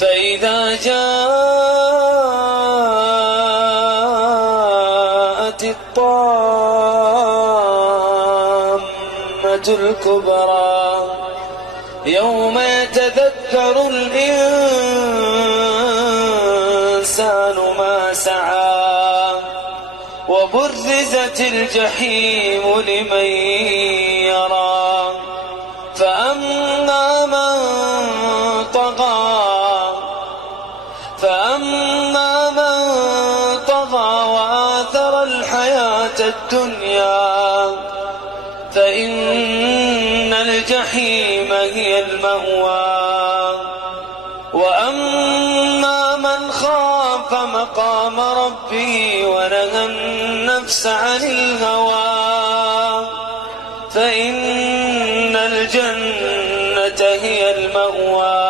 فإذا جاءت الطامة الكبرى يوم يتذكر الإنسان ما سعى وبرزت الجحيم لمن يرى فأما من طغى وآثر الحياة الدنيا فإن الجحيم هي المأوى وأما من خاف مقام ربه ونهى النفس عن الهوى فإن الجنة هي المأوى